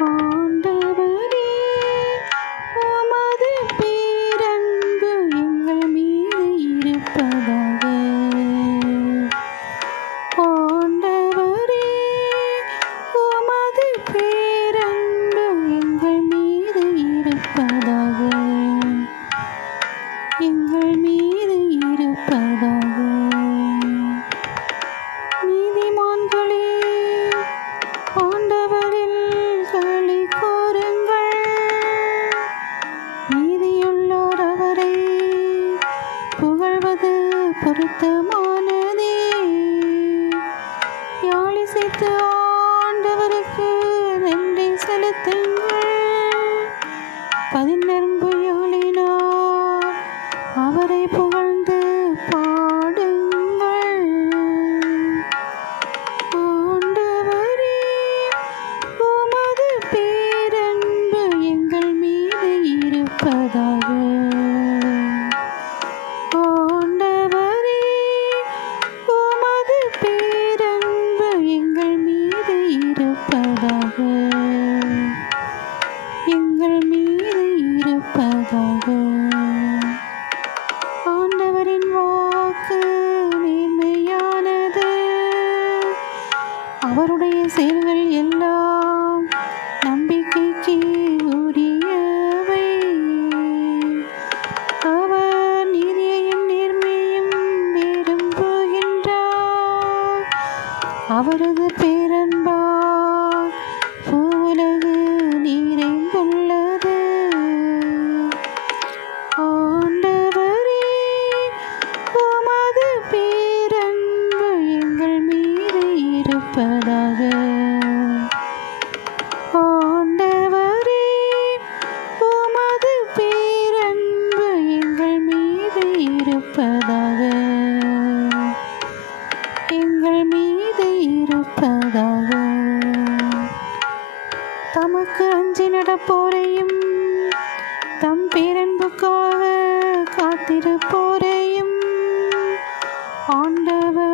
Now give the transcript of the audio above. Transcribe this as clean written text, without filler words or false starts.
ஆண்டவரே, உமது பேரன்பு எங்கள் மீது இருப்பதாக. ஆண்டவரே, உமது பேரன்பு எங்கள் மீது இருப்பதாக. எங்கள் மீது இருப்பதாக. நீதிமான்களே, ஆண்டவரில் களி கூறுங்கள். நீதியுள்ளோர் அவரை புகழ்வது பொருத்தமானதே. யாழிசைத்து ஆண்டவருக்கு நன்றி செலுத்துங்கள். பதினெரும்பு யாழினால் அவரை புகழ்ந்து பாடுங்கள். ஆண்டவரே, உமது பேரன்பு எங்கள் மீது இருப்பதாக. ஆண்டவரே, உமது பேரன்பு எங்கள் மீது இருப்பதாக. எங்கள் மீது இருப்பதாக. ஆண்டவரின் வாக்கு நேர்மையானது. அவருடைய செயல்கள் எல்லாம் நம்பிக்கைக்கு உரியவை. அவர் நீதியையும் நேர்மையும் விரும்புகின்றார். அவரது பேரன்பால் பூவுலகு நிறைந்துள்ளது. ஆண்டவரே, உமது பேரன்பு எங்கள் மீது இருப்பதாக. ஆண்டவரே, உமது பேரன்பு எங்கள் மீது இருப்பதாக. எங்கள் மீது இருப்பதாக. தமக்கு அஞ்சி நடப்போரையும் தம் பேரன்புக்காக காத்திருப்போரையும் ஆண்டவர்